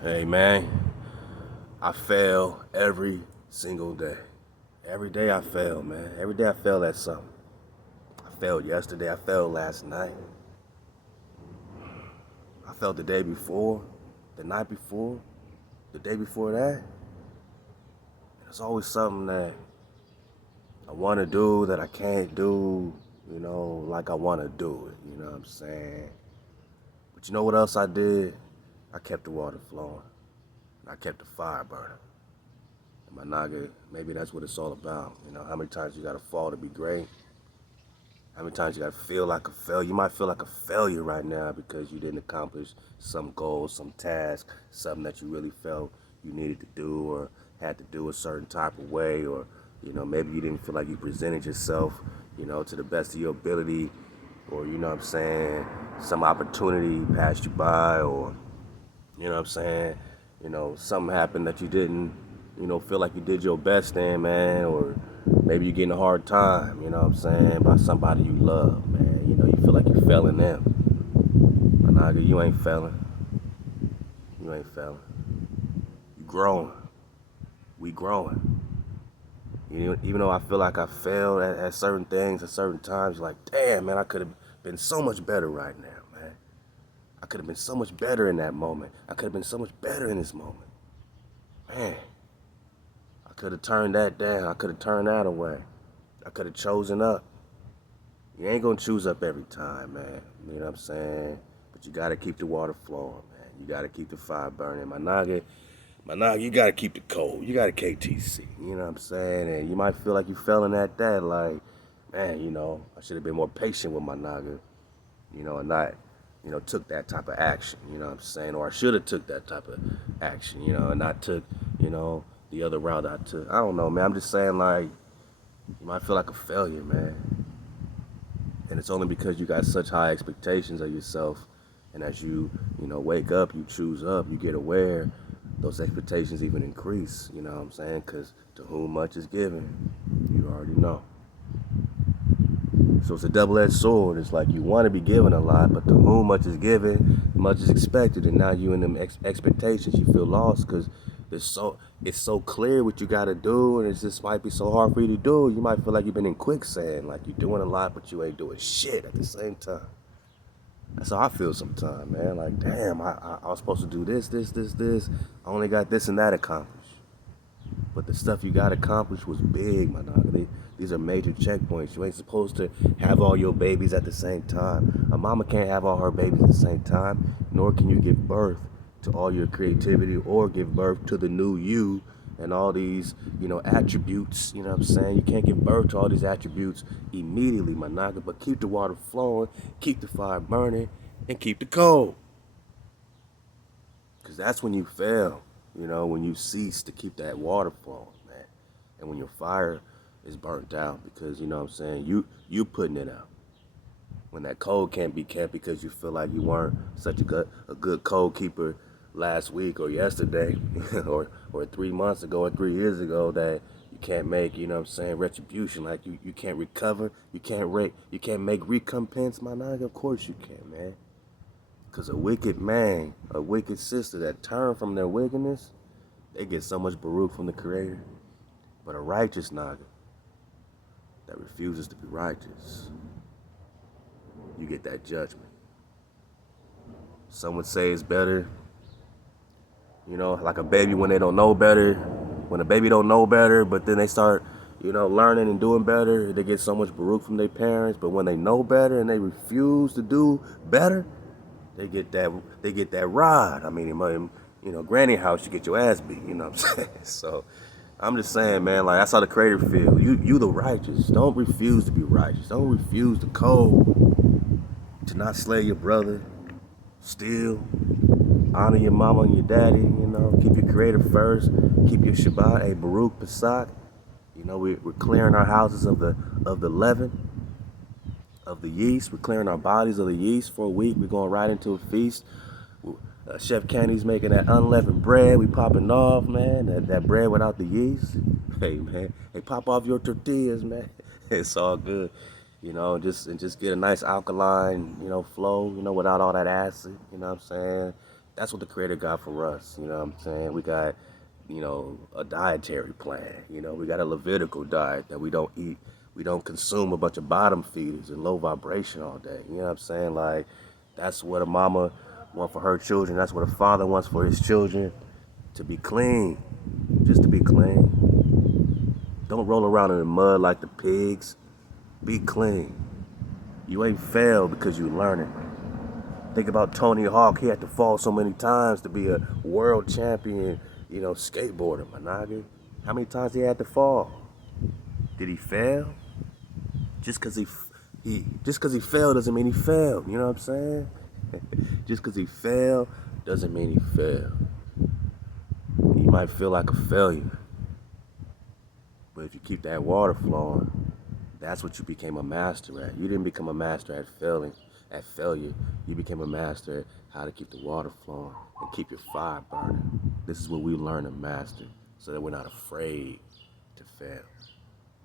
Hey man, I fail every single day. Every day I fail, man. Every day I fail at something. I failed yesterday. I failed last night. I failed the day before, the night before, the day before that. There's always something that I want to do that I can't do, like I want to do it. You know what I'm saying? But you know what else I did? I kept the water flowing. And I kept the fire burning. My naga, maybe that's what it's all about. How many times you gotta fall to be great? How many times you gotta feel like a failure? You might feel like a failure right now because you didn't accomplish some goal, some task, something that you really felt you needed to do or had to do a certain type of way, or maybe you didn't feel like you presented yourself, to the best of your ability, or what I'm saying, some opportunity passed you by, or what I'm saying? Something happened that you didn't, feel like you did your best in, man, or maybe you're getting a hard time, what I'm saying, by somebody you love, man. You feel like you're failing them. My nigga, you ain't failing. You ain't failing. You growing. We growing. Even though I feel like I failed at certain things at certain times, like, damn, man, I could have been so much better right now, man. I could have been so much better in that moment. I could have been so much better in this moment. Man, I could have turned that down. I could have turned that away. I could have chosen up. You ain't gonna choose up every time, man. You know what I'm saying? But you gotta keep the water flowing, man. You gotta keep the fire burning. My naga, you gotta keep the cold. You gotta KTC. You know what I'm saying? And you might feel like you failing at that, like, man, I should have been more patient with my naga, and not, took that type of action, you know what I'm saying? Or I should have took that type of action, and not took, the other route I took. I don't know, man. I'm just saying, like, you might feel like a failure, man. And it's only because you got such high expectations of yourself. And as you, wake up, you choose up, you get aware, those expectations even increase, you know what I'm saying? Because to whom much is given, you already know. So it's a double-edged sword. It's like you want to be given a lot, but to whom much is given, much is expected. And now you in them expectations, you feel lost because it's so clear what you got to do, and it just might be so hard for you to do. You might feel like you've been in quicksand, like you're doing a lot, but you ain't doing shit at the same time. That's how I feel sometimes, man. Like, damn, I was supposed to do this. I only got this and that accomplished. But the stuff you got accomplished was big, my dog. These are major checkpoints. You ain't supposed to have all your babies at the same time. A mama can't have all her babies at the same time, nor can you give birth to all your creativity or give birth to the new you and all these, attributes. You know what I'm saying? You can't give birth to all these attributes immediately, my naga, but keep the water flowing, keep the fire burning, and keep the cold. Because that's when you fail, when you cease to keep that water flowing, man. And when your fire is burnt out because, what I'm saying, you putting it out. When that cold can't be kept because you feel like you weren't such a good cold keeper last week or yesterday or 3 months ago or 3 years ago, that you can't make, what I'm saying, retribution. Like you can't recover, you can't make recompense, my nigga. Of course you can, man. Because a wicked man, a wicked sister that turn from their wickedness, they get so much Baruk from the Creator. But a righteous naga that refuses to be righteous, you get that judgment. Some would say it's better, like a baby when they don't know better. When a baby don't know better, but then they start, learning and doing better, they get so much Baruk from their parents. But when they know better and they refuse to do better, they get that rod. I mean, granny house, you get your ass beat. You know what I'm saying? So, I'm just saying, man. Like, that's how the Creator feel. You the righteous. Don't refuse to be righteous. Don't refuse the code to not slay your brother. Steal. Honor your mama and your daddy. Keep your Creator first. Keep your Shabbat. Hey, Baruk Pesak. We're clearing our houses of the leaven, of the yeast. We're clearing our bodies of the yeast for a week. We're going right into a feast. Chef Candy's making that unleavened bread. We popping off, man. That bread without the yeast. Hey, man. Hey, pop off your tortillas, man. It's all good. Just get a nice alkaline, flow, without all that acid. You know what I'm saying? That's what the Creator got for us. You know what I'm saying? We got, a dietary plan. We got a Levitical diet that we don't eat. We don't consume a bunch of bottom feeders and low vibration all day. You know what I'm saying? Like, that's what a mama wants for her children. That's what a father wants for his children. To be clean. Just to be clean. Don't roll around in the mud like the pigs. Be clean. You ain't failed because you learning. Think about Tony Hawk. He had to fall so many times to be a world champion, skateboarder, my nigga. How many times he had to fall? Did he fail? Just cause he failed doesn't mean he failed. You know what I'm saying? Just cause he failed doesn't mean he failed. You might feel like a failure, but if you keep that water flowing, that's what you became a master at. You didn't become a master at failure. You became a master at how to keep the water flowing and keep your fire burning. This is what we learn to master so that we're not afraid to fail.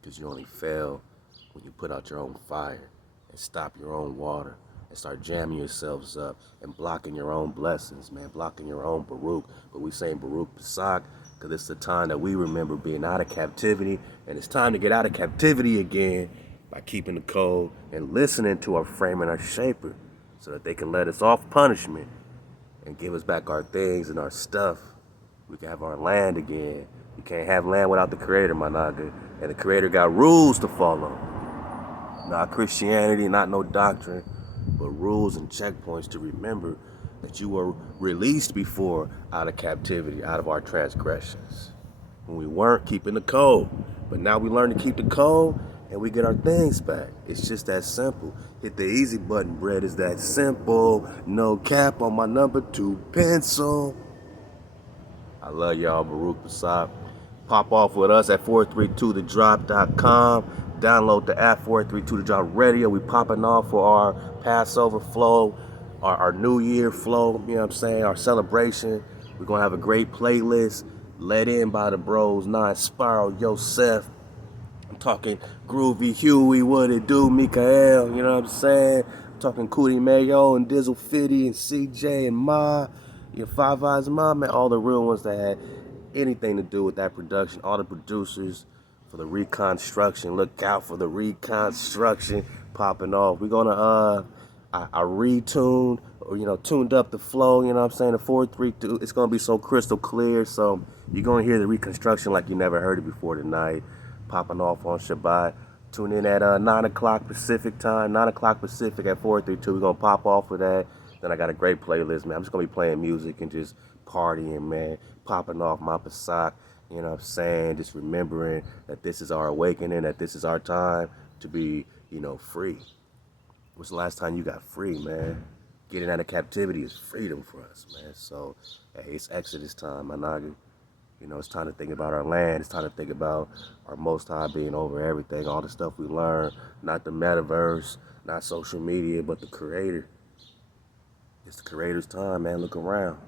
Because you only fail when you put out your own fire and stop your own water and start jamming yourselves up and blocking your own blessings, man, blocking your own Baruk. But we saying Baruk Pesak because it's the time that we remember being out of captivity, and it's time to get out of captivity again by keeping the code and listening to our frame and our shaper so that they can let us off punishment and give us back our things and our stuff. We can have our land again. You can't have land without the Creator, my nigga. And the Creator got rules to follow. Not Christianity, not no doctrine, but rules and checkpoints to remember that you were released before out of captivity, out of our transgressions. When we weren't keeping the code. But now we learn to keep the code and we get our things back. It's just that simple. Hit the easy button, bread is that simple. No cap on my number 2 pencil. I love y'all, Baruk Pesak. Pop off with us at 432thedrop.com. Download the app 432 The Drop Radio. We popping off for our Passover flow, our New Year flow, you know what I'm saying, our celebration. We're going to have a great playlist led in by the bros, Nine Spiral, Yosef. I'm talking Groovy Huey, what it do, Mikael, you know what I'm saying? I'm talking Cootie Mayo and Dizzle Fitty and CJ and Ma, your Five Eyes Ma, man, all the real ones that had anything to do with that production, all the producers for the reconstruction. Look out for the reconstruction popping off. We're gonna I retuned or tuned up the flow, you know what I'm saying? The 432, it's gonna be so crystal clear. So you're gonna hear the reconstruction like you never heard it before tonight. Popping off on Shabbat. Tune in at 9 o'clock Pacific time, 9 o'clock Pacific at 432. We're gonna pop off with that. Then I got a great playlist, man. I'm just gonna be playing music and just partying, man. Popping off my Pesak, you know what I'm saying? Just remembering that this is our awakening, that this is our time to be, free. When's the last time you got free, man? Getting out of captivity is freedom for us, man. So, hey, it's Exodus time, my nigga. It's time to think about our land. It's time to think about our Most High being over everything, all the stuff we learn, not the metaverse, not social media, but the Creator. It's the Creator's time, man. Look around.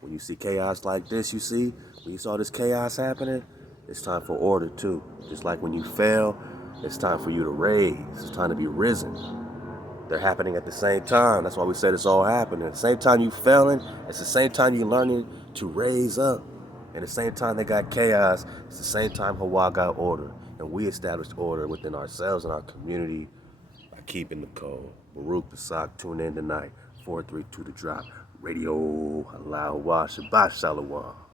When you see chaos like this, when you saw this chaos happening, it's time for order too. Just like when you fail, it's time for you to raise. It's time to be risen. They're happening at the same time. That's why we said it's all happening. At the same time you failing, it's the same time you learning to raise up. And the same time they got chaos, it's the same time HaWah got order. And we established order within ourselves and our community by keeping the code. Baruk Pesak, tune in tonight. 432 The Drop. Radio, Halal HaWah, Shabat Shalawam.